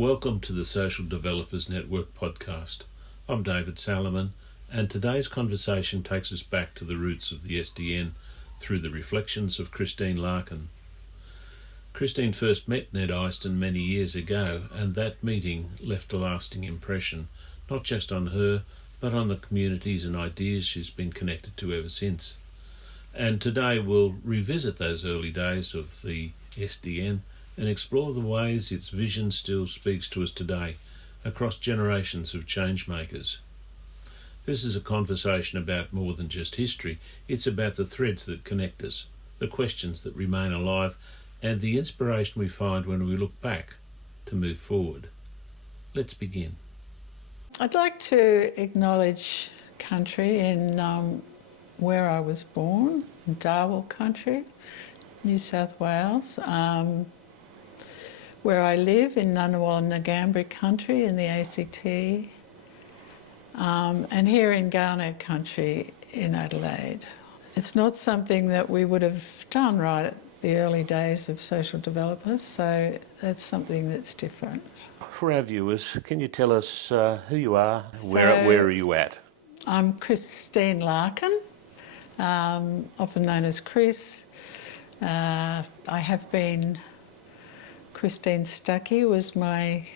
Welcome to the Social Developers Network podcast. I'm David Salomon, and today's conversation takes us back to the roots of the SDN through the reflections of Christine Larkin. Christine first met Ned Iceton many years ago, and that meeting left a lasting impression, not just on her, but on the communities and ideas she's been connected to ever since. And today we'll revisit those early days of the SDN and explore the ways its vision still speaks to us today across generations of change makers. This is a conversation about more than just history. It's about the threads that connect us, the questions that remain alive, and the inspiration we find when we look back to move forward. Let's begin. I'd like to acknowledge country in where I was born, in Darwin country, New South Wales, where I live in Ngunnawal and Ngambri country in the ACT, and here in Kaurna country in Adelaide. It's not something that we would have done right at the early days of social developers, so that's something that's different. For our viewers, can you tell us who you are, where are you at? I'm Christine Larkin, often known as Chris. I have been Christine Stuckey was my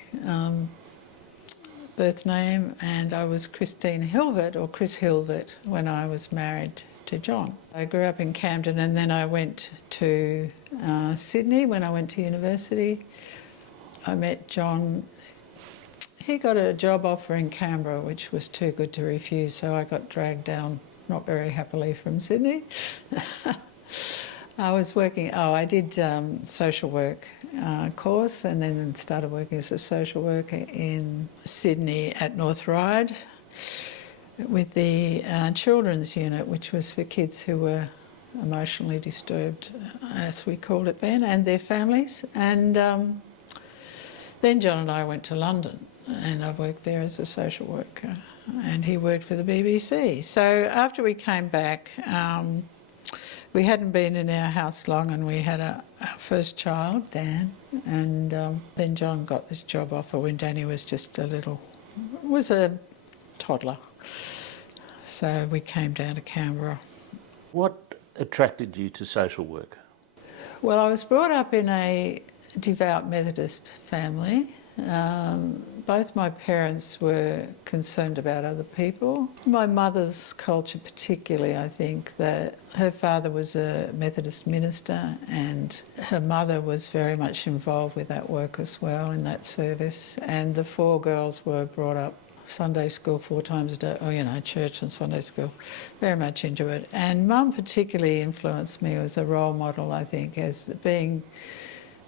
birth name, and I was Christine Hilbert, or Chris Hilbert, when I was married to John. I grew up in Camden, and then I went to Sydney when I went to university. I met John. He got a job offer in Canberra, which was too good to refuse, so I got dragged down, not very happily, from Sydney. I did social work course, and then started working as a social worker in Sydney at North Ryde with the children's unit, which was for kids who were emotionally disturbed, as we called it then, and their families. And then John and I went to London, and I worked there as a social worker, and he worked for the BBC. So after we came back, we hadn't been in our house long, and we had our first child, Dan, and then John got this job offer when Danny was just was a toddler. So we came down to Canberra. What attracted you to social work? Well, I was brought up in a devout Methodist family. Both my parents were concerned about other people. My mother's culture particularly, I think, that her father was a Methodist minister, and her mother was very much involved with that work as well, in that service. And the four girls were brought up Sunday school 4 times a day, church and Sunday school, very much into it. And Mum particularly influenced me as a role model, I think, as being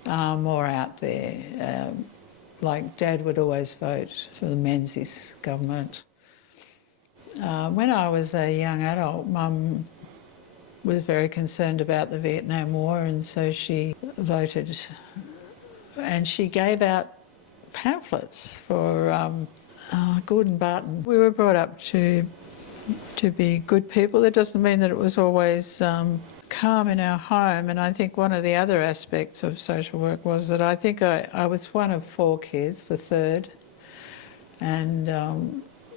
more out there. Like Dad would always vote for the Menzies government. When I was a young adult, Mum was very concerned about the Vietnam War, and so she voted, and she gave out pamphlets for Gordon Barton. We were brought up to be good people. That doesn't mean that it was always calm in our home, and I think one of the other aspects of social work was that I think I was one of 4 kids, the third, and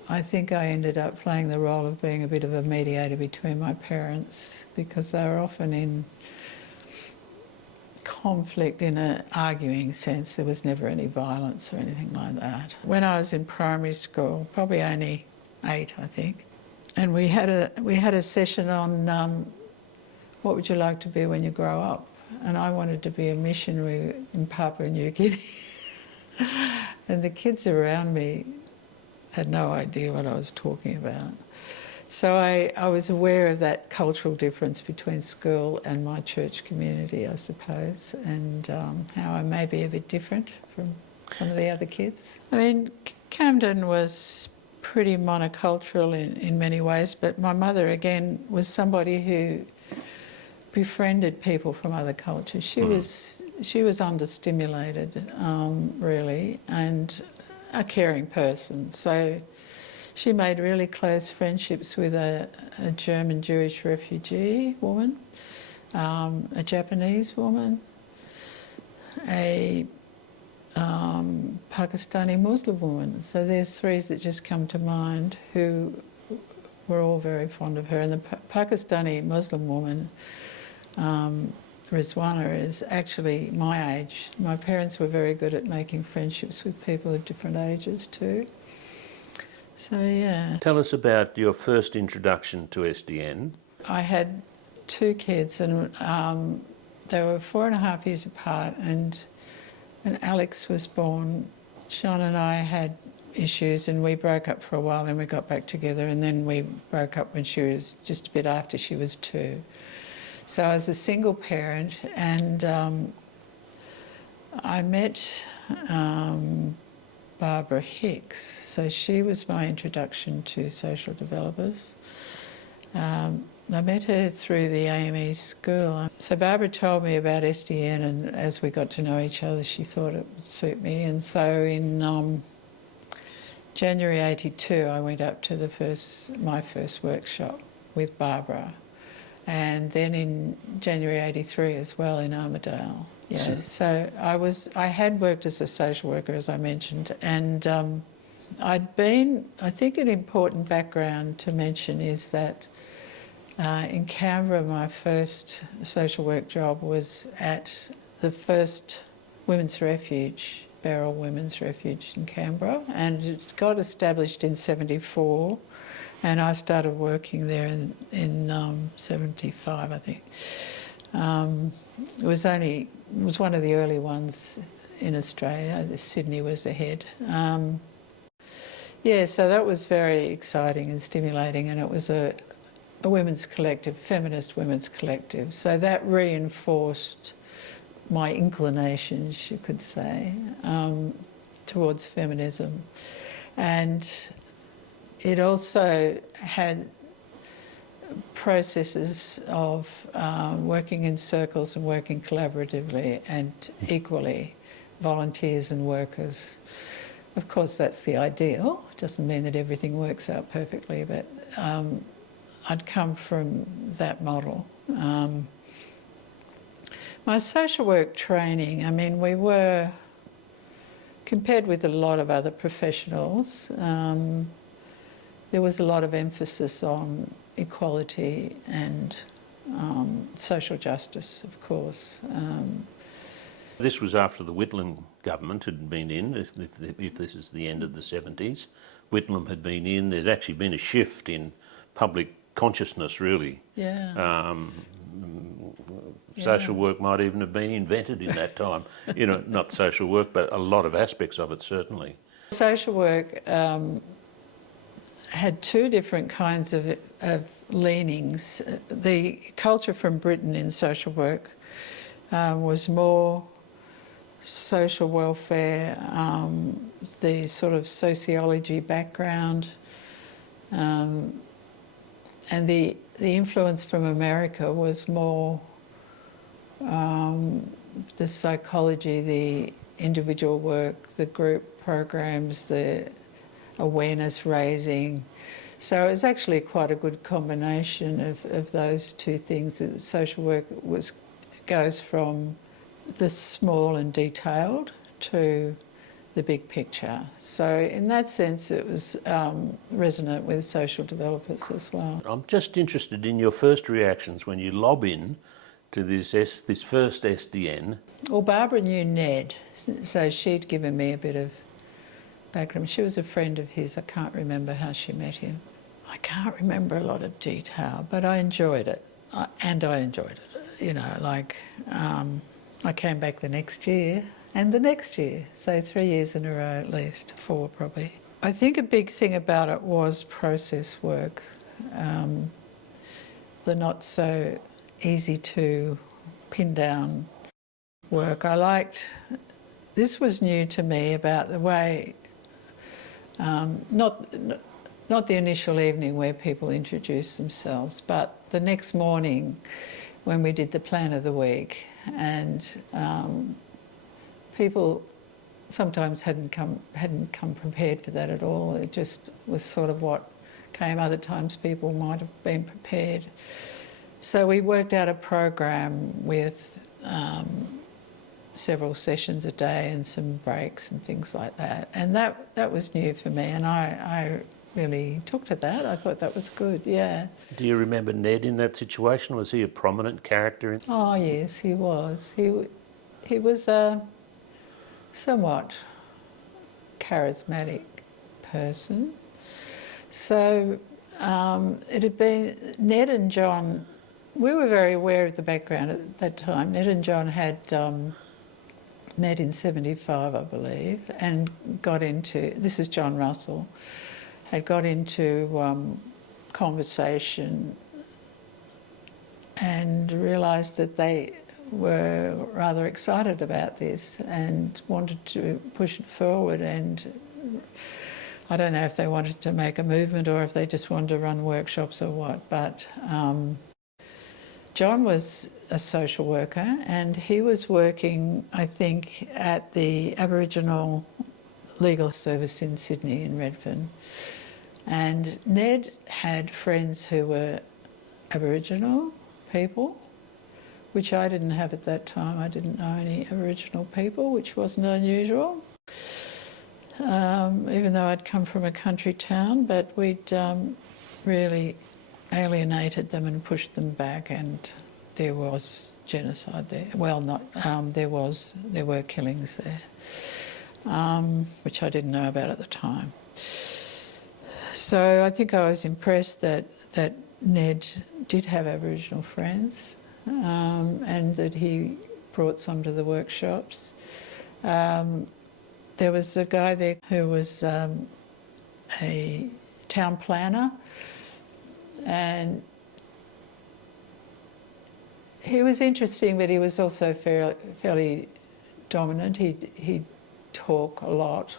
I think I ended up playing the role of being a bit of a mediator between my parents, because they were often in conflict in an arguing sense. There was never any violence or anything like that. When I was in primary school, probably only 8, I think, and we had a session on what would you like to be when you grow up? And I wanted to be a missionary in Papua New Guinea. And the kids around me had no idea what I was talking about. So I was aware of that cultural difference between school and my church community, I suppose, and how I may be a bit different from some of the other kids. I mean, Camden was pretty monocultural in many ways, but my mother, again, was somebody who befriended people from other cultures. She was understimulated, really, and a caring person. So she made really close friendships with a German Jewish refugee woman, a Japanese woman, a Pakistani Muslim woman. So there's three that just come to mind who were all very fond of her. And the Pakistani Muslim woman, Rizwana, is actually my age. My parents were very good at making friendships with people of different ages too. So yeah. Tell us about your first introduction to SDN. I had two kids, and they were 4.5 years apart, and when Alex was born, Sean and I had issues and we broke up for a while, and we got back together, and then we broke up when she was just a bit after she was 2. So I was a single parent, and I met Barbara Hicks. So she was my introduction to social developers. I met her through the AME school. So Barbara told me about SDN, and as we got to know each other, she thought it would suit me. And so in January '82, I went up to my first workshop with Barbara, and then in January '83 as well in Armidale. Yeah. So I had worked as a social worker, as I mentioned, and I think an important background to mention is that in Canberra, my first social work job was at the first women's refuge, Beryl Women's Refuge in Canberra, and it got established in '74, and I started working there in '75, I think. It was one of the early ones in Australia. Sydney was ahead. Yeah, so that was very exciting and stimulating, and it was a women's collective, feminist women's collective. So that reinforced my inclinations, you could say, towards feminism. And it also had processes of working in circles and working collaboratively and equally, volunteers and workers. Of course, that's the ideal. It doesn't mean that everything works out perfectly, but I'd come from that model. My social work training, I mean, we were, compared with a lot of other professionals, there was a lot of emphasis on equality and social justice, of course. This was after the Whitlam government had been in, if this is the end of the 70s. Whitlam had been in. There'd actually been a shift in public consciousness, really. Yeah. Social work might even have been invented in that time. You know, not social work, but a lot of aspects of it, certainly. Social work had two different kinds of leanings. The culture from Britain in social work was more social welfare, the sort of sociology background, and the influence from America was more the psychology, the individual work, the group programs, the awareness raising. So it was actually quite a good combination of those two things. Social work goes from the small and detailed to the big picture. So in that sense, it was resonant with social developers as well. I'm just interested in your first reactions when you lob in to this first SDN. Well, Barbara knew Ned, so she'd given me a bit of background. She was a friend of his. I can't remember how she met him. I can't remember a lot of detail, but I enjoyed it. I enjoyed it. You know, like I came back the next year and the next year, so 3 years in a row at least, 4 probably. I think a big thing about it was process work, the not so easy to pin down work. This was new to me about the way, not the initial evening where people introduce themselves, but the next morning when we did the plan of the week, and people sometimes hadn't come prepared for that at all. It just was sort of what came. Other times people might have been prepared. So we worked out a program with several sessions a day and some breaks and things like that. And that was new for me, and I really took to that. I thought that was good, yeah. Do you remember Ned in that situation? Was he a prominent character? Oh yes, he was. He was a somewhat charismatic person. So it had been Ned and John. We were very aware of the background at that time. Ned and John had met in 75, I believe, and got into, this is John Russell, had got into conversation and realised that they were rather excited about this and wanted to push it forward. And I don't know if they wanted to make a movement or if they just wanted to run workshops or what, but John was a social worker and he was working, I think, at the Aboriginal Legal Service in Sydney, in Redfern. And Ned had friends who were Aboriginal people, which I didn't have at that time. I didn't know any Aboriginal people, which wasn't unusual, even though I'd come from a country town, but we'd really alienated them and pushed them back, and there was genocide there. Well, not there were killings there, which I didn't know about at the time. So I think I was impressed that Ned did have Aboriginal friends, and that he brought some to the workshops. There was a guy there who was a town planner, and he was interesting, but he was also fairly dominant. He'd talk a lot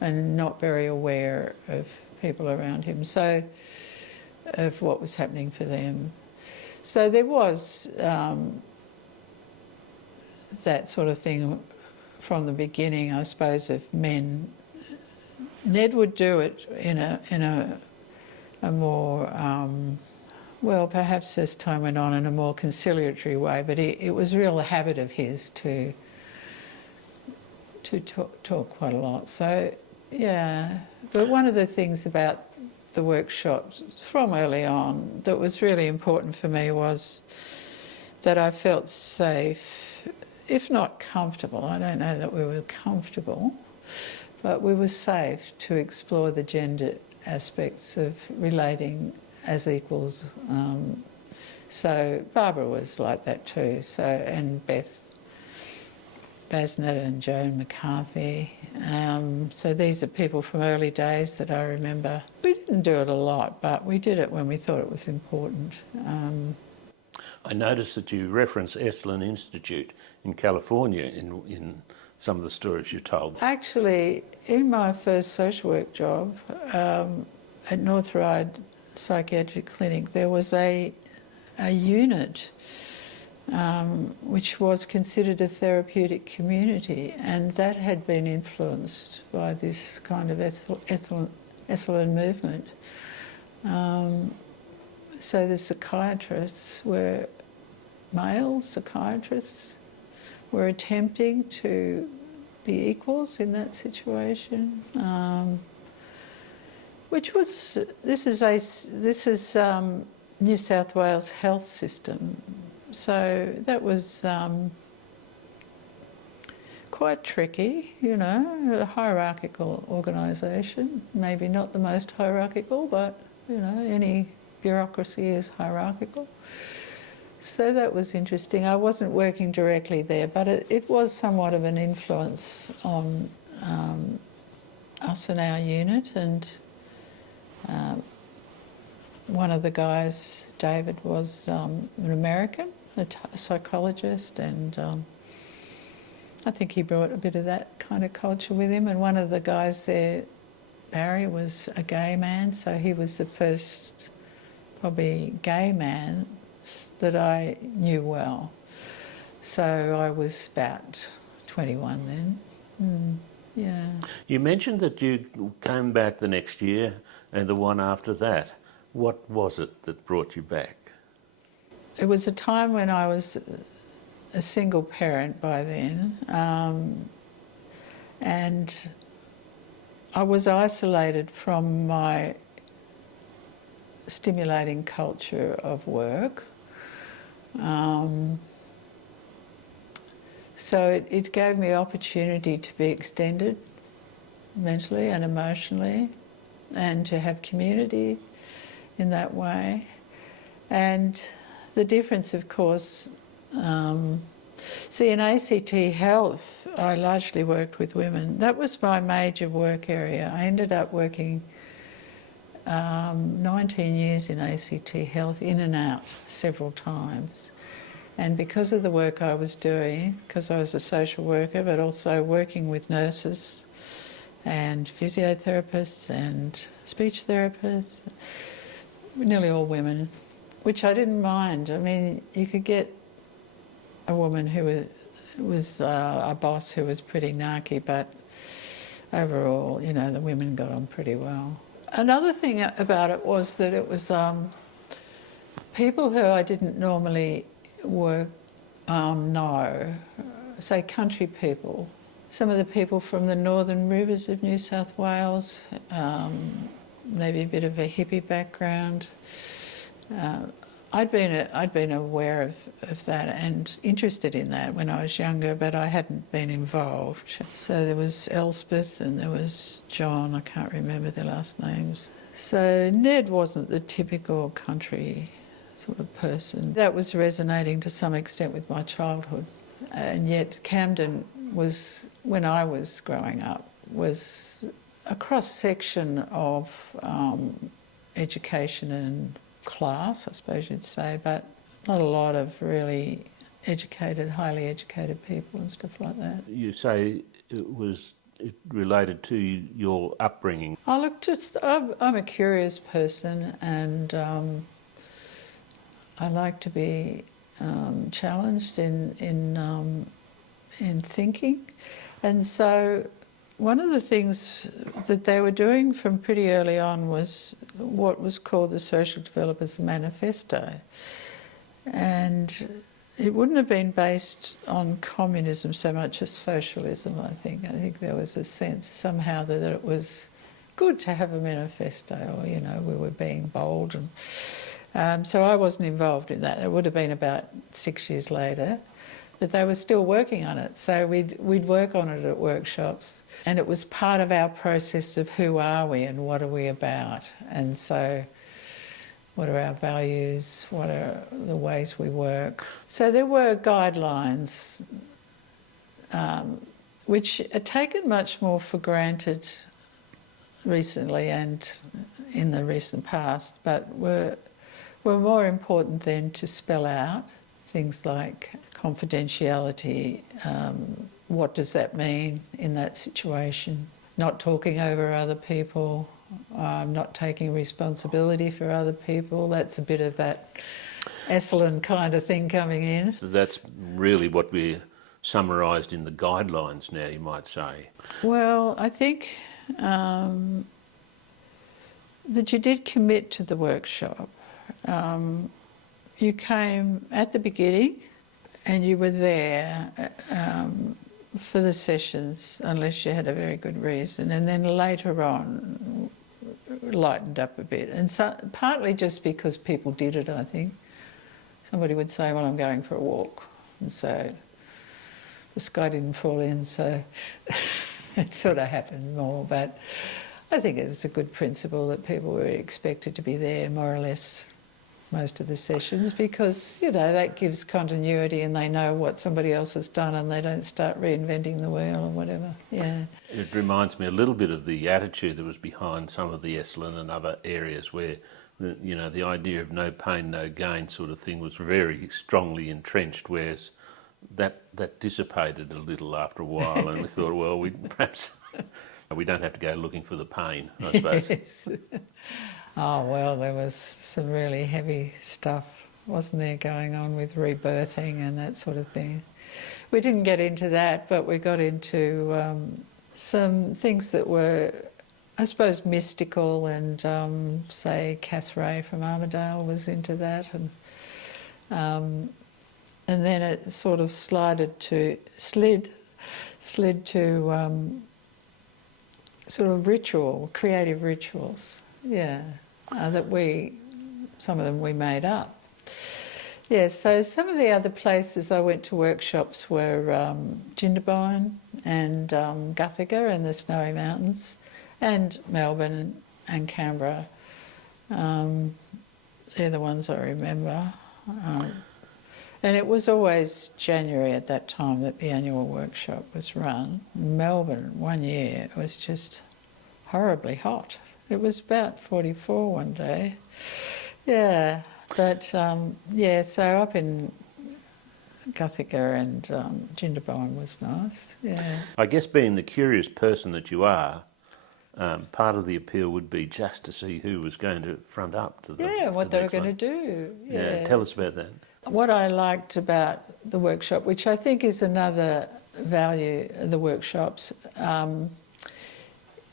and not very aware of people around him, so of what was happening for them. So there was that sort of thing from the beginning, I suppose, of men. Ned would do it in a more, well, perhaps as time went on, in a more conciliatory way, but it was a real habit of his to talk quite a lot. So, yeah. But one of the things about the workshops from early on that was really important for me was that I felt safe, if not comfortable. I don't know that we were comfortable, but we were safe to explore the gender aspects of relating as equals. So Barbara was like that too, so, and Beth Basnet and Joan McCarthy. So these are people from early days that I remember. We didn't do it a lot, but we did it when we thought it was important. I noticed that you reference Esalen Institute in California in some of the stories you told. Actually, in my first social work job at North Ryde Psychiatric Clinic, there was a unit which was considered a therapeutic community, and that had been influenced by this kind of Esalen movement. So the psychiatrists were male psychiatrists, were attempting to be equals in that situation, which was, this is New South Wales health system. So that was quite tricky, you know, a hierarchical organisation. Maybe not the most hierarchical, but, you know, any bureaucracy is hierarchical. So that was interesting. I wasn't working directly there, but it was somewhat of an influence on us and our unit. And one of the guys, David, was an American, a psychologist, and I think he brought a bit of that kind of culture with him. And one of the guys there, Barry, was a gay man, so he was the first probably gay man that I knew well. So I was about 21 then. Yeah. You mentioned that you came back the next year and the one after that. What was it that brought you back? It was a time when I was a single parent by then, and I was isolated from my stimulating culture of work. So it gave me opportunity to be extended mentally and emotionally, and to have community in that way. And the difference, of course, see, in ACT Health, I largely worked with women. That was my major work area. I ended up working 19 years in ACT Health, in and out several times. And because of the work I was doing, because I was a social worker, but also working with nurses and physiotherapists and speech therapists, nearly all women, which I didn't mind. I mean, you could get a woman who was a boss who was pretty narky, but overall, you know, the women got on pretty well. Another thing about it was that it was people who I didn't normally know, say country people. Some of the people from the northern rivers of New South Wales, maybe a bit of a hippie background. I'd been aware of that and interested in that when I was younger, but I hadn't been involved. So there was Elspeth and there was John, I can't remember their last names. So Ned wasn't the typical country sort of person. That was resonating to some extent with my childhood. And yet Camden was, when I was growing up, was a cross-section of education and class, I suppose you'd say, but not a lot of really educated, highly educated people and stuff like that. You say it related to your upbringing. Oh, look, I'm a curious person, and I like to be challenged in thinking. And so one of the things that they were doing from pretty early on was what was called the Social Developers Manifesto. And it wouldn't have been based on communism so much as socialism, I think. I think there was a sense somehow that it was good to have a manifesto, or, you know, we were being bold. And so I wasn't involved in that. It would have been about 6 years later. But they were still working on it, so we'd work on it at workshops, and it was part of our process of who are we and what are we about, and so what are our values, what are the ways we work. So there were guidelines which are taken much more for granted recently and in the recent past, but were more important then to spell out things like confidentiality, what does that mean in that situation? Not talking over other people, not taking responsibility for other people. That's a bit of that Esalen kind of thing coming in. So that's really what we're summarised in the guidelines now, you might say. Well, I think that you did commit to the workshop. You came at the beginning and you were there for the sessions, unless you had a very good reason, and then later on lightened up a bit. And so, partly just because people did it, I think. Somebody would say, well, I'm going for a walk, and so the sky didn't fall in, so it sort of happened more. But I think it's a good principle that people were expected to be there more or less most of the sessions, because, you know, that gives continuity and they know what somebody else has done and they don't start reinventing the wheel or whatever. Yeah. It reminds me a little bit of the attitude that was behind some of the Esalen and other areas where, you know, the idea of no pain, no gain sort of thing was very strongly entrenched, whereas that dissipated a little after a while, and we thought, well, we don't have to go looking for the pain, I suppose. Yes. Oh, well, there was some really heavy stuff, wasn't there, going on with rebirthing and that sort of thing. We didn't get into that, but we got into some things that were, I suppose, mystical, and say Kath Ray from Armidale was into that, and and then it sort of slid to sort of creative rituals, that some of them we made up. Yeah, so some of the other places I went to workshops were Jindabyne and Guthiga in the Snowy Mountains, and Melbourne and Canberra. They're the ones I remember. And it was always January at that time that the annual workshop was run. In Melbourne, one year, it was just horribly hot. It was about 44 one day. Yeah, but so up in Guthiga and Jindabyne was nice, yeah. I guess being the curious person that you are, part of the appeal would be just to see who was going to front up to the what they were going to do. Yeah, tell us about that. What I liked about the workshop, which I think is another value of the workshops,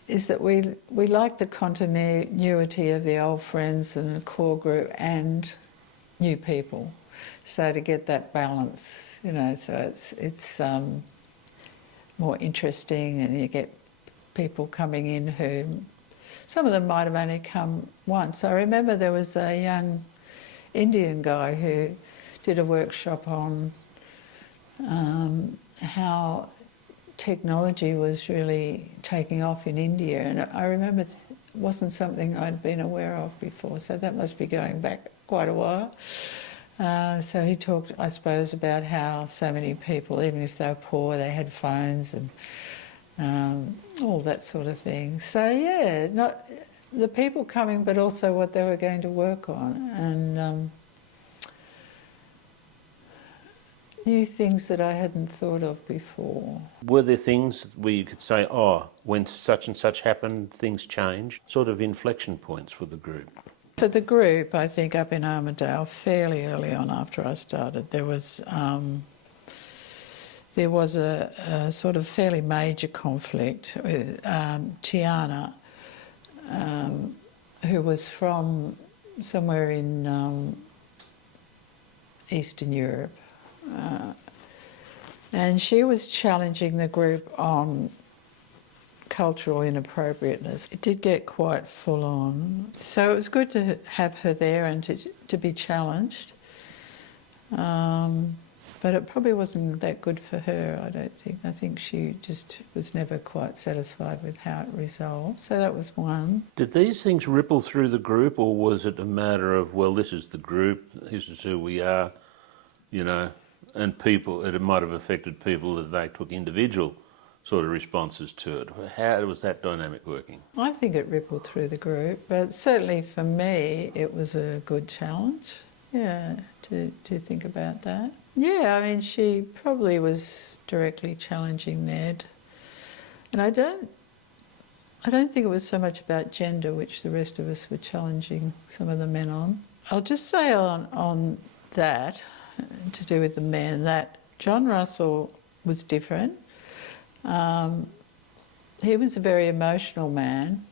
is that we like the continuity of the old friends and the core group and new people. So to get that balance, so it's more interesting, and you get people coming in who, some of them might have only come once. I remember there was a young Indian guy who did a workshop on how technology was really taking off in India, and I remember it wasn't something I'd been aware of before, so that must be going back quite a while. So he talked, I suppose, about how so many people, even if they were poor, they had phones and all that sort of thing. So yeah, not the people coming, but also what they were going to work on, and new things that I hadn't thought of before. Were there things where you could say, when such and such happened, things changed? Sort of inflection points for the group? For the group, I think up in Armidale, fairly early on after I started, there was a sort of fairly major conflict with Tiana, who was from somewhere in Eastern Europe. And she was challenging the group on cultural inappropriateness. It did get quite full on. So it was good to have her there and to be challenged. But it probably wasn't that good for her, I don't think. I think she just was never quite satisfied with how it resolved. So that was one. Did these things ripple through the group, or was it a matter of, well, this is the group, this is who we are, and people, it might have affected people that they took individual sort of responses to it? How was that dynamic working? I think it rippled through the group, but certainly for me it was a good challenge, to think about that. Yeah, I mean, she probably was directly challenging Ned. And I don't think it was so much about gender, which the rest of us were challenging some of the men on. I'll just say on that, to do with the men, that John Russell was different. He was a very emotional man,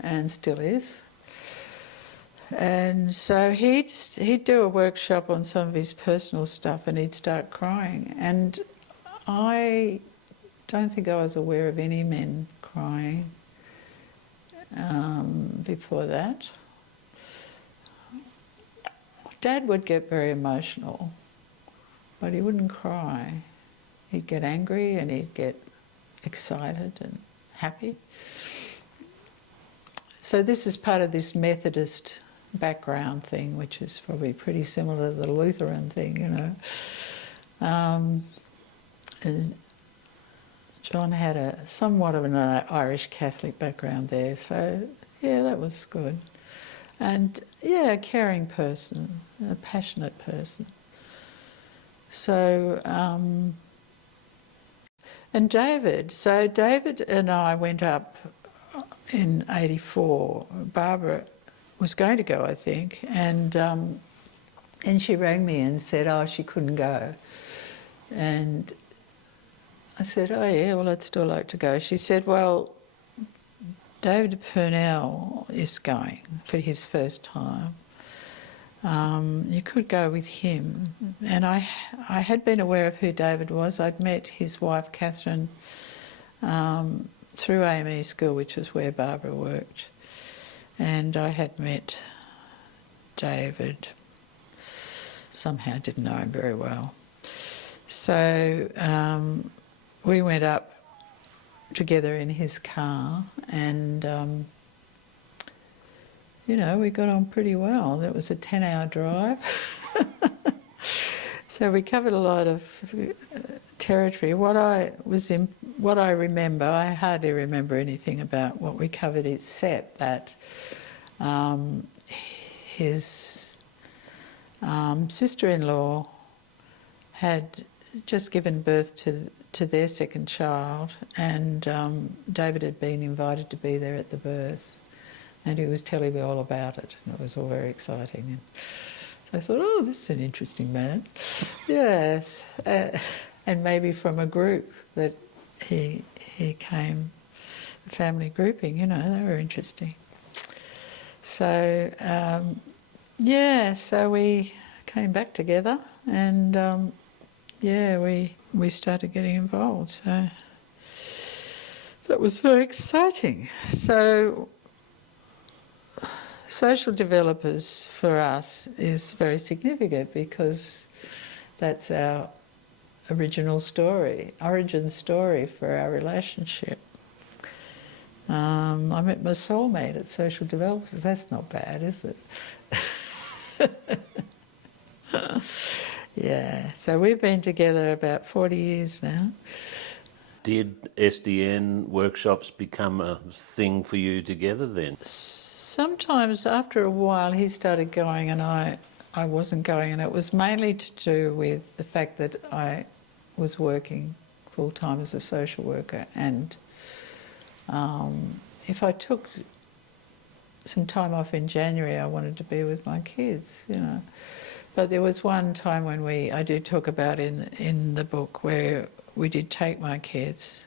and still is. And so he'd do a workshop on some of his personal stuff, and he'd start crying. And I don't think I was aware of any men crying before that. Dad would get very emotional, but he wouldn't cry. He'd get angry and he'd get excited and happy. So this is part of this Methodist background thing, which is probably pretty similar to the Lutheran thing, And John had somewhat of an Irish Catholic background there, so yeah, that was good. And yeah, a caring person, a passionate person. So, and David and I went up in '84. Barbara was going to go, I think, and she rang me and said, she couldn't go. And I said, oh yeah, well, I'd still like to go. She said, well, David Purnell is going for his first time. you could go with him. And I had been aware of who David was. I'd met his wife, Catherine, through AME school, which was where Barbara worked. And I had met David. Somehow didn't know him very well. So we went up together in his car and, you know, we got on pretty well. That was a 10-hour drive. So we covered a lot of territory. What I remember, I hardly remember anything about what we covered except that his sister-in-law had just given birth to their second child, and David had been invited to be there at the birth, and he was telling me all about it, and it was all very exciting. And so I thought, oh, this is an interesting man. Yes, and maybe from a group that he came, family grouping, you know, they were interesting. So, yeah, so we came back together and, yeah, we started getting involved. So that was very exciting. So social developers for us is very significant because that's our origin story for our relationship. I met my soulmate at social developers. That's not bad, is it? Yeah, so we've been together about 40 years now. Did SDN workshops become a thing for you together then? Sometimes after a while he started going and I wasn't going, and it was mainly to do with the fact that I was working full-time as a social worker, and if I took some time off in January I wanted to be with my kids, you know. But there was one time when I did talk about in the book where we did take my kids.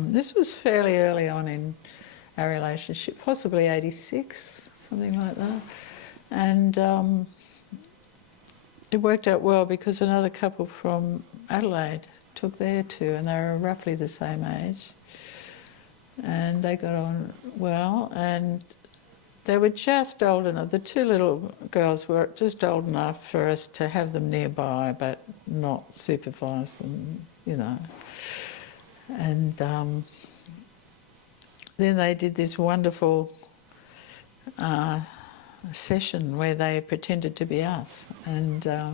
This was fairly early on in our relationship, possibly 86, something like that. And it worked out well because another couple from Adelaide took their two, and they were roughly the same age. And they got on well, and they were just old enough. The two little girls were just old enough for us to have them nearby, but not supervise them, you know. And then they did this wonderful session where they pretended to be us, and it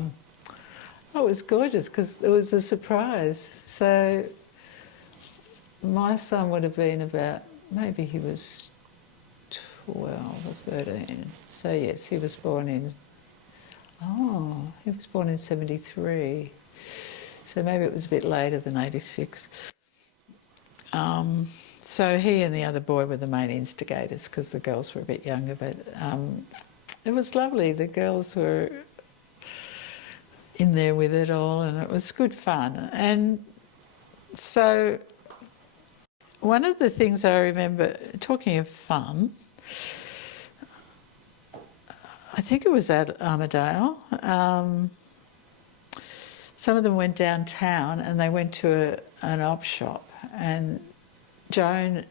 was gorgeous because it was a surprise. So my son would have been about, maybe he was 12 or 13. So yes, he was born in 73. So maybe it was a bit later than 86. So he and the other boy were the main instigators because the girls were a bit younger, but it was lovely. The girls were in there with it all, and it was good fun. And so one of the things I remember, talking of fun, I think it was at Armidale. Some of them went downtown and they went to an op shop, and Joan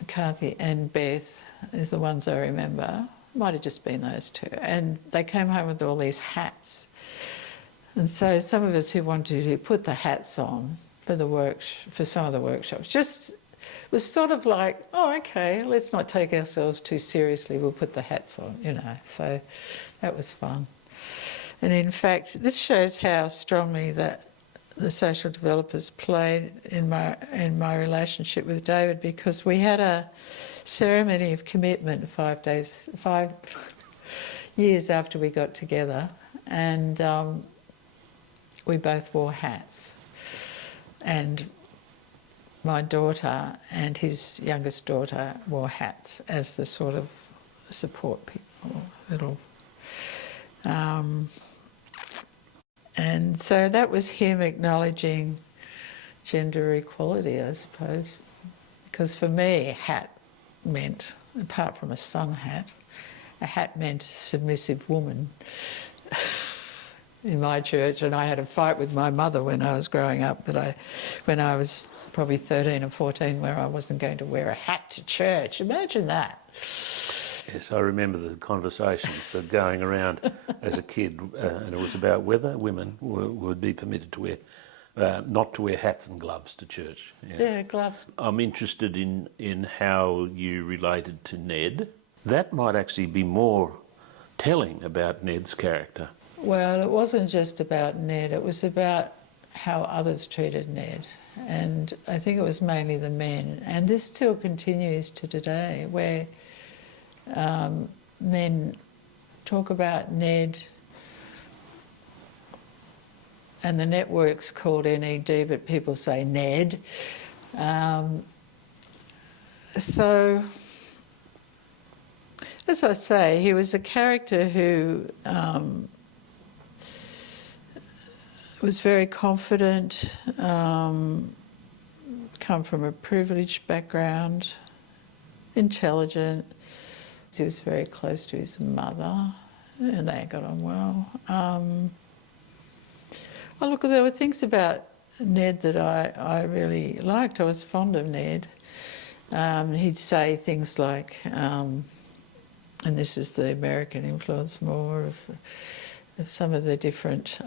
McCarthy and Beth is the ones I remember. Might have just been those two. And they came home with all these hats. And so some of us who wanted to put the hats on for some of the workshops, just was sort of like, oh, okay, let's not take ourselves too seriously, we'll put the hats on, you know. So that was fun. And in fact, this shows how strongly that the social developers played in my relationship with David, because we had a ceremony of commitment 5 years after we got together, and we both wore hats. And my daughter and his youngest daughter wore hats as the sort of support people, and so that was him acknowledging gender equality, I suppose, because for me, hat meant, apart from a sun hat, a hat meant submissive woman in my church, and I had a fight with my mother when I was growing up, when I was probably 13 or 14, where I wasn't going to wear a hat to church. Imagine that. Yes, I remember the conversations going around as a kid, and it was about whether women would be permitted to wear, not to wear hats and gloves to church. Yeah, gloves. I'm interested in how you related to Ned. That might actually be more telling about Ned's character. Well, it wasn't just about Ned, it was about how others treated Ned. And I think it was mainly the men. And this still continues to today, where men talk about Ned, and the network's called NED, but people say Ned. So, as I say, he was a character who was very confident, come from a privileged background, intelligent. He was very close to his mother, and they got on well. Oh, look, there were things about Ned that I really liked. I was fond of Ned. He'd say things like, and this is the American influence more of some of the different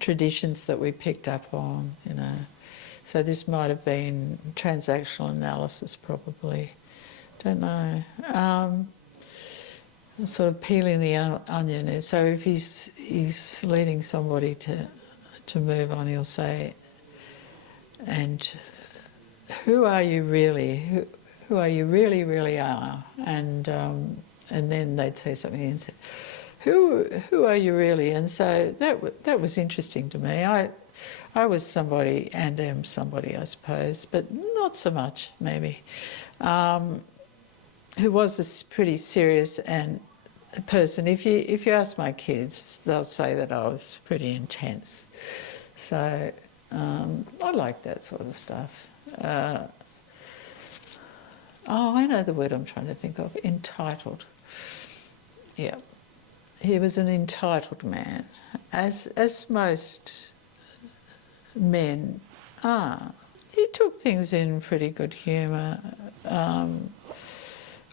traditions that we picked up on, you know. So this might have been transactional analysis, probably. Don't know. Sort of peeling the onion. So if he's leading somebody to move on, he'll say, "And who are you really? Who are you really are?" And then they'd say something and say, "Who are you really?" And so that was interesting to me. I was somebody and am somebody, I suppose, but not so much maybe. Who was a pretty serious and person. If you ask my kids, they'll say that I was pretty intense. So I like that sort of stuff. I know the word I'm trying to think of. Entitled. Yeah, he was an entitled man, as most men are. He took things in pretty good humour.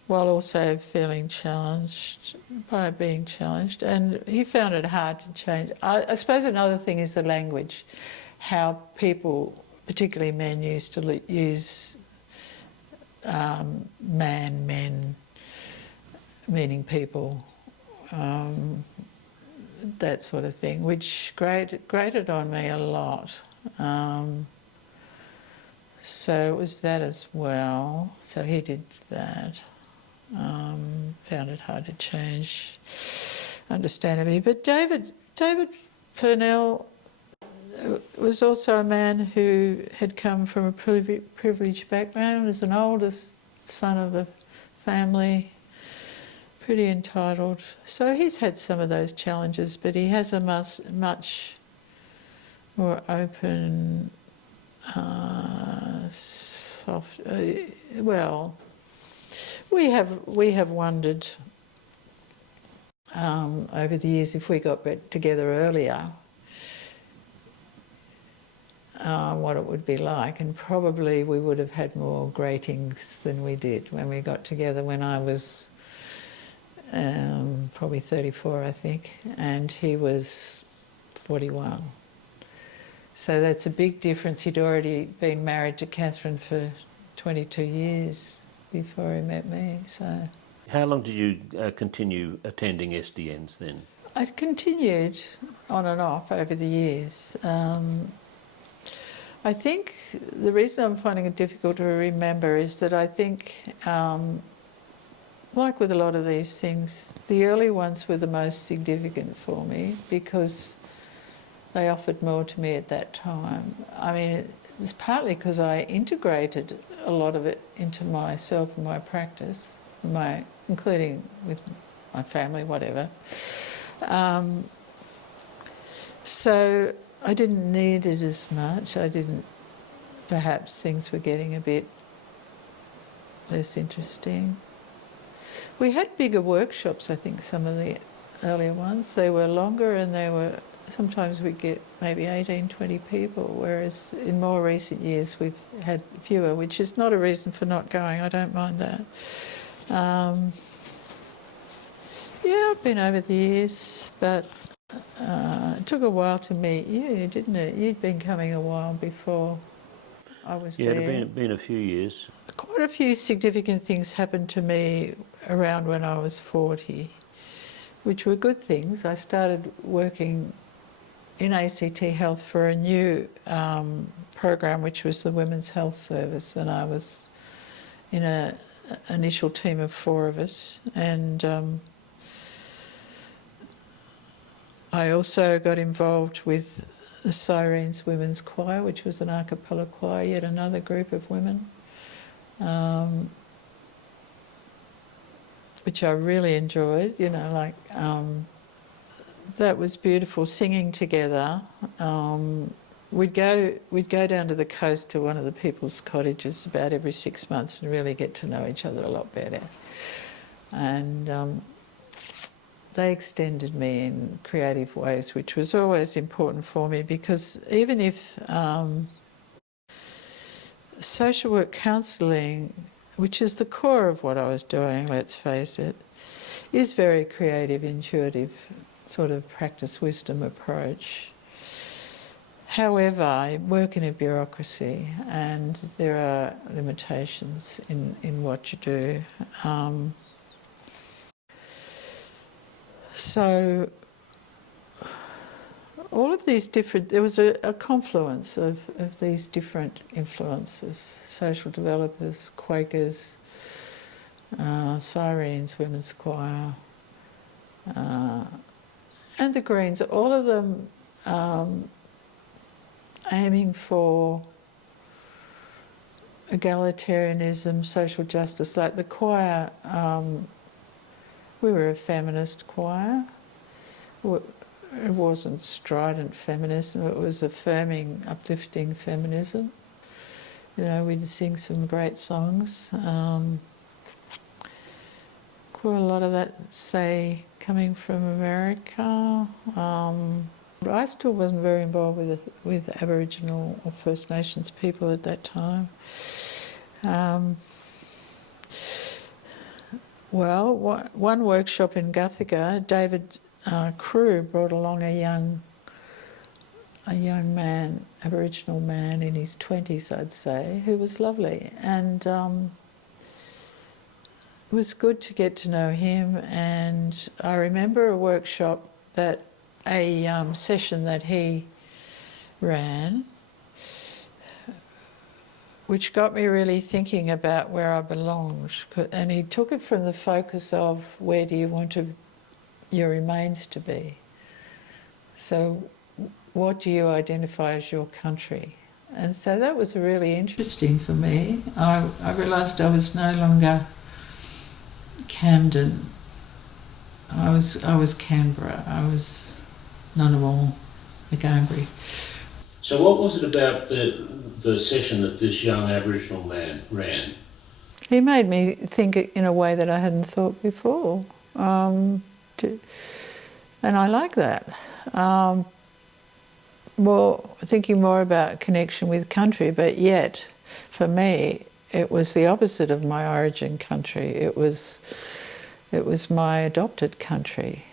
While also feeling challenged by being challenged, and he found it hard to change. I suppose another thing is the language, how people, particularly men, used to use men, meaning people, that sort of thing, which grated on me a lot. So it was that as well. So he did that. Found it hard to change, understandably. But David Purnell was also a man who had come from a privileged background, as an oldest son of a family, pretty entitled. So he's had some of those challenges, but he has a much more open, soft, well, we have wondered over the years, if we got together earlier, what it would be like, and probably we would have had more gratings than we did when we got together when I was probably 34, I think, and he was 41. So that's a big difference. He'd already been married to Catherine for 22 years before he met me. So, how long did you continue attending SDNs then? I continued on and off over the years. I think the reason I'm finding it difficult to remember is that I think, like with a lot of these things, the early ones were the most significant for me because they offered more to me at that time. I mean, it was partly because I integrated a lot of it into myself and my practice, including with my family, whatever. So I didn't need it as much. Perhaps things were getting a bit less interesting. We had bigger workshops, I think, some of the earlier ones. They were longer and they were, sometimes we'd get maybe 18, 20 people, whereas in more recent years we've had fewer, which is not a reason for not going. I don't mind that. Yeah, I've been over the years, but it took a while to meet you, didn't it? You'd been coming a while before I was Yeah, there. it had been a few years. Quite a few significant things happened to me around when I was 40, which were good things. I started working in ACT Health for a new program, which was the Women's Health Service, and I was in an initial team of 4 of us, and I also got involved with the Sirens Women's Choir, which was an a cappella choir, yet another group of women, which I really enjoyed, you know, like that was beautiful, singing together. We'd go down to the coast to one of the people's cottages about every 6 months and really get to know each other a lot better. And they extended me in creative ways, which was always important for me, because even if social work counselling, which is the core of what I was doing, let's face it, is very creative, intuitive, sort of practice wisdom approach. However, I work in a bureaucracy and there are limitations in what you do. So all of these different, there was a confluence of these different influences: social developers, Quakers, Sirens, Women's Choir, and the Greens, all of them aiming for egalitarianism, social justice. Like the choir, we were a feminist choir. It wasn't strident feminism, it was affirming, uplifting feminism. You know, we'd sing some great songs. Quite a lot of that, say, coming from America. I still wasn't very involved with Aboriginal or First Nations people at that time. Well, one workshop in Guthiga, David Crew brought along a young man, Aboriginal man in his 20s, I'd say, who was lovely, and it was good to get to know him. And I remember a workshop that a session that he ran, which got me really thinking about where I belonged. And he took it from the focus of where do you want your remains to be? So what do you identify as your country? And so that was really interesting for me. I realised I was no longer Camden. I was Canberra. I was Ngunnawal, Macambri. So what was it about the session that this young Aboriginal man ran? He made me think in a way that I hadn't thought before. And I like that. Well, thinking more about connection with country, but yet, for me, it was the opposite of my origin country. It was my adopted country,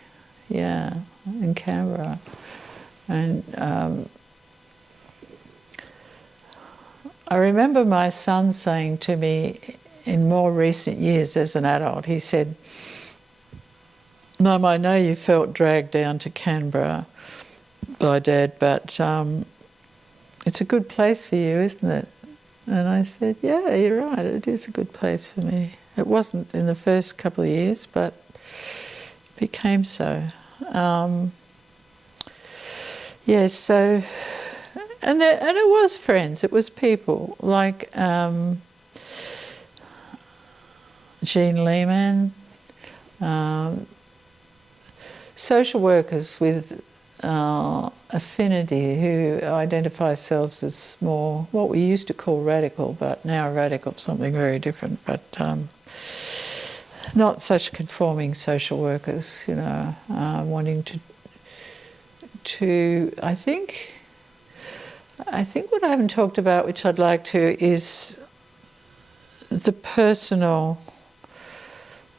yeah, in Canberra. And I remember my son saying to me in more recent years as an adult, he said, "Mum, I know you felt dragged down to Canberra by Dad, but it's a good place for you, isn't it?" And I said, "Yeah, you're right, it is a good place for me." It wasn't in the first couple of years, but it became so. Yes, so, and it was friends, it was people, like Jean Lehman, social workers with affinity who identify themselves as more what we used to call radical, but now radical, something very different. But not such conforming social workers, you know, wanting to I think what I haven't talked about, which I'd like to, is the personal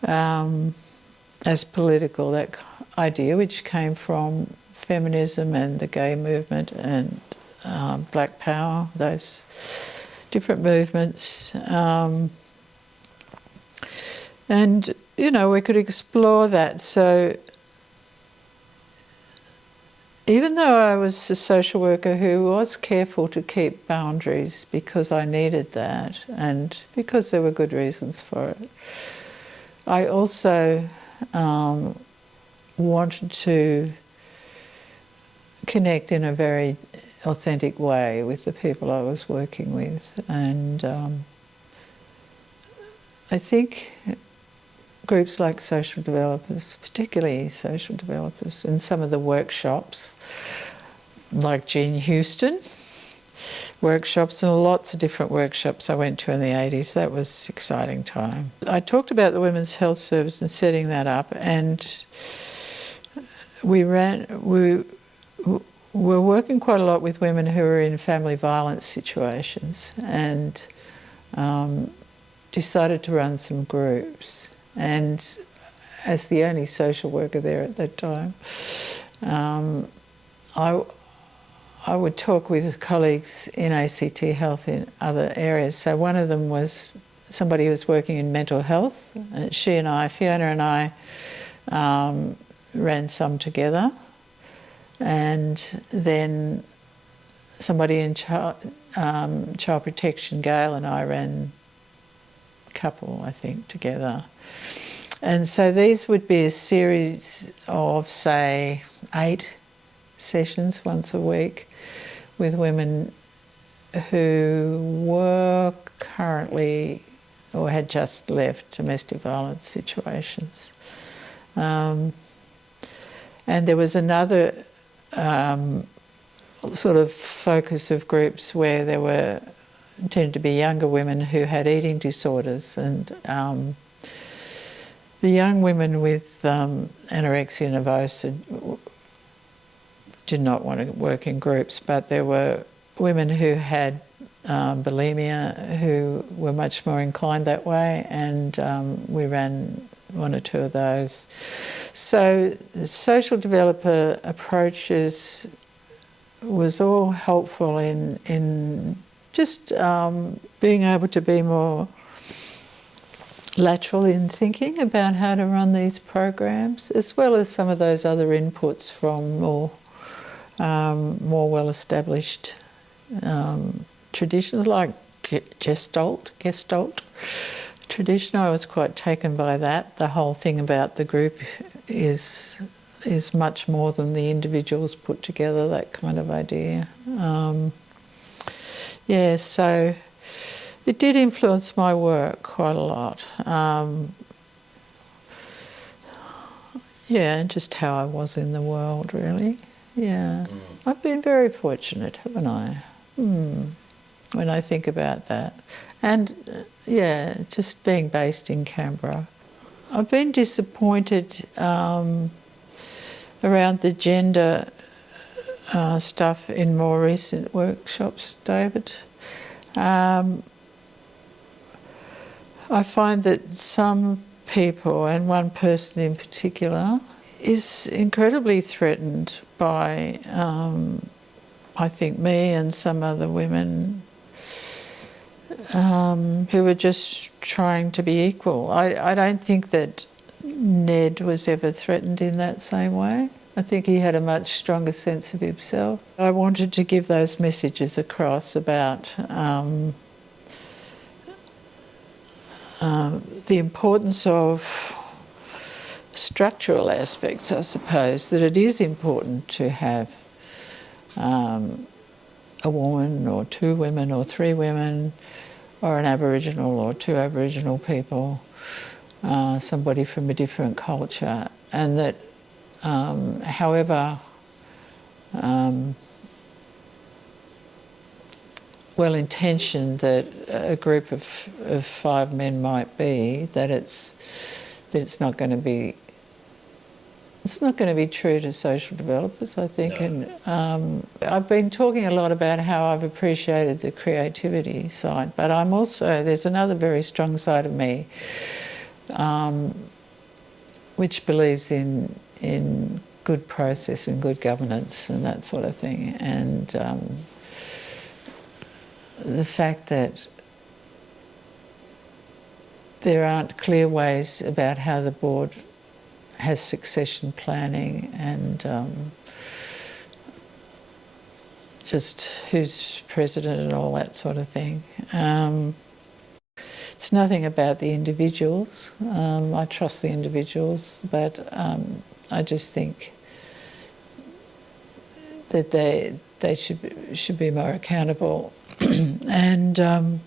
as political, that idea which came from feminism and the gay movement and Black Power, those different movements. And, you know, we could explore that. So even though I was a social worker who was careful to keep boundaries because I needed that and because there were good reasons for it, I also wanted to connect in a very authentic way with the people I was working with. And I think groups like social developers, particularly social developers, and some of the workshops, like Jean Houston workshops, and lots of different workshops I went to in the 80s. That was an exciting time. I talked about the Women's Health Service and setting that up, and we were working quite a lot with women who were in family violence situations, and decided to run some groups. And as the only social worker there at that time, I would talk with colleagues in ACT Health in other areas. So one of them was somebody who was working in mental health. She and I, Fiona and I, ran some together. And then somebody in child protection, Gail and I, ran a couple, I think, together. And so these would be a series of, say, 8 sessions once a week with women who were currently or had just left domestic violence situations. And there was another sort of focus of groups where there tended to be younger women who had eating disorders, and the young women with anorexia nervosa did not want to work in groups, but there were women who had bulimia who were much more inclined that way, and we ran 1 or 2 of those. So social developer approaches was all helpful in just being able to be more lateral in thinking about how to run these programs, as well as some of those other inputs from more well-established traditions like Gestalt tradition. I was quite taken by that. The whole thing about the group is much more than the individuals put together, that kind of idea. Yeah, so it did influence my work quite a lot. Yeah, and just how I was in the world, really. Yeah. I've been very fortunate, haven't I? When I think about that. And, yeah, just being based in Canberra. I've been disappointed around the gender stuff in more recent workshops, David. I find that some people, and one person in particular, is incredibly threatened by, I think, me and some other women who are just trying to be equal. I don't think that Ned was ever threatened in that same way. I think he had a much stronger sense of himself. I wanted to give those messages across about the importance of structural aspects, I suppose, that it is important to have a woman or 2 women or 3 women, or an Aboriginal or 2 Aboriginal people, somebody from a different culture, and that however well-intentioned that a group of 5 men might be, that it's that it's not going to be true to social developers, I think. No. And I've been talking a lot about how I've appreciated the creativity side, but there's another very strong side of me which believes in good process and good governance and that sort of thing. And the fact that there aren't clear ways about how the board has succession planning and just who's president and all that sort of thing. It's nothing about the individuals. I trust the individuals, but I just think that they should be more accountable. And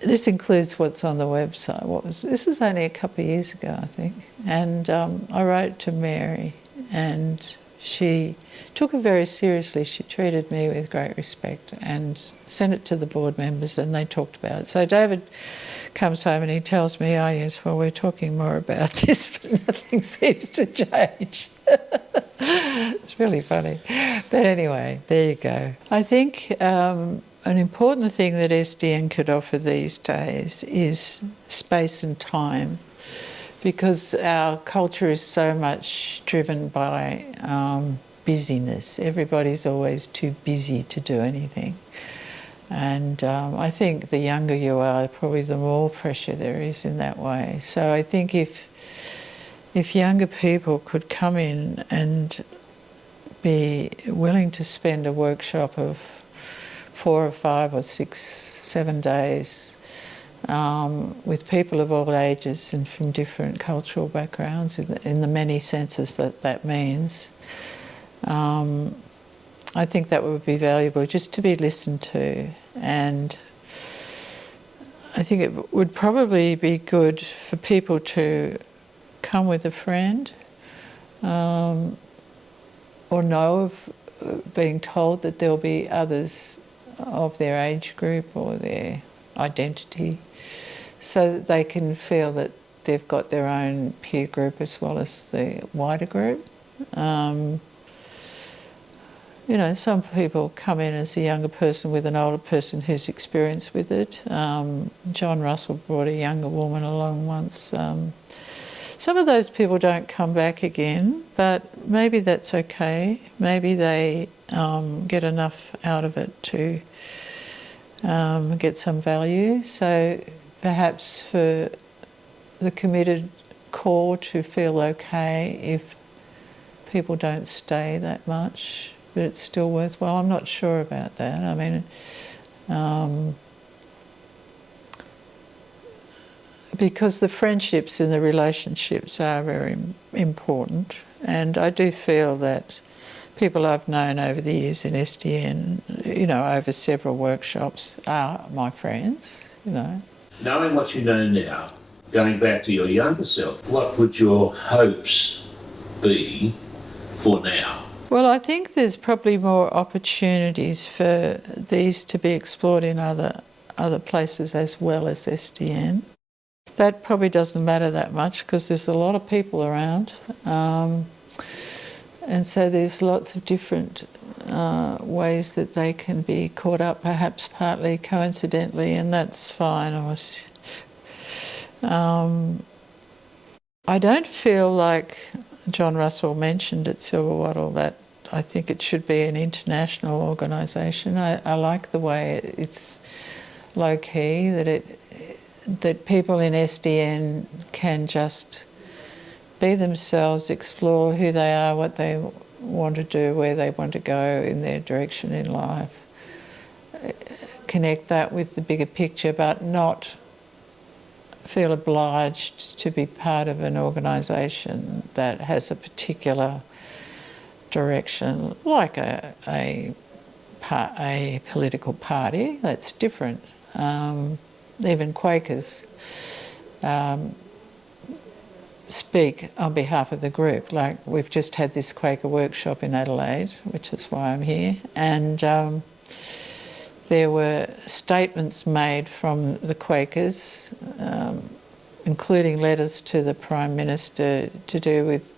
this includes what's on the website. This is only a couple of years ago, I think. And I wrote to Mary, and she took it very seriously. She treated me with great respect and sent it to the board members, and they talked about it. So David comes home and he tells me, oh yes, well, we're talking more about this, but nothing seems to change. It's really funny. But anyway, there you go. I think an important thing that SDN could offer these days is space and time, because our culture is so much driven by busyness. Everybody's always too busy to do anything. And I think the younger you are, probably the more pressure there is in that way. So I think if younger people could come in and be willing to spend a workshop of 4 or 5 or 6, 7 days with people of all ages and from different cultural backgrounds, in the many senses that means, I think that would be valuable, just to be listened to. And I think it would probably be good for people to come with a friend, or know of being told that there'll be others of their age group or their identity, so that they can feel that they've got their own peer group as well as the wider group. You know, some people come in as a younger person with an older person who's experienced with it. John Russell brought a younger woman along once. Some of those people don't come back again, but maybe that's okay. Maybe they get enough out of it to get some value. So perhaps for the committed core to feel okay if people don't stay that much, but it's still worthwhile. I'm not sure about that. I mean, because the friendships and the relationships are very important, and I do feel that people I've known over the years in SDN, you know, over several workshops, are my friends, you know. Knowing what you know now, going back to your younger self, what would your hopes be for now? Well, I think there's probably more opportunities for these to be explored in other places as well as SDN. That probably doesn't matter that much because there's a lot of people around, and so there's lots of different ways that they can be caught up, perhaps partly coincidentally, and that's fine. I don't feel like John Russell mentioned at Silver Wattle that I think it should be an international organisation. I like the way it's low-key, that people in SDN can just be themselves, explore who they are, what they want to do, where they want to go in their direction in life. Connect that with the bigger picture, but not feel obliged to be part of an organisation that has a particular direction, like a political party. That's different. Even Quakers speak on behalf of the group. Like, we've just had this Quaker workshop in Adelaide, which is why I'm here, and there were statements made from the Quakers including letters to the Prime Minister to do with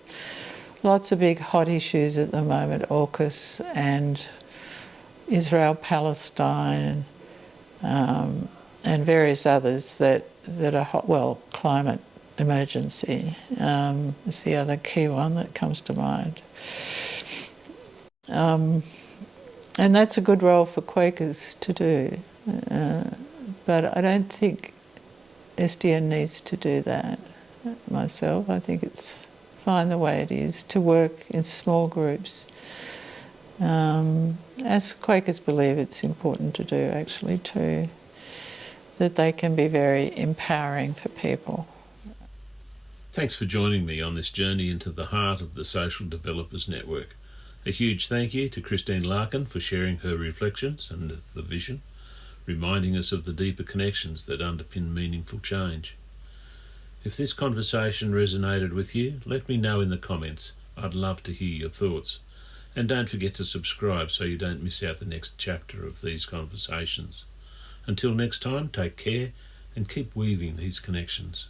lots of big hot issues at the moment, AUKUS and Israel-Palestine, and various others that are hot. Well, climate emergency is the other key one that comes to mind. And that's a good role for Quakers to do. But I don't think SDN needs to do that myself. I think it's fine the way it is, to work in small groups. As Quakers believe it's important to do, actually, too, that they can be very empowering for people. Thanks for joining me on this journey into the heart of the Social Developers Network. A huge thank you to Christine Larkin for sharing her reflections and the vision, reminding us of the deeper connections that underpin meaningful change. If this conversation resonated with you, let me know in the comments. I'd love to hear your thoughts. And don't forget to subscribe so you don't miss out the next chapter of these conversations. Until next time, take care and keep weaving these connections.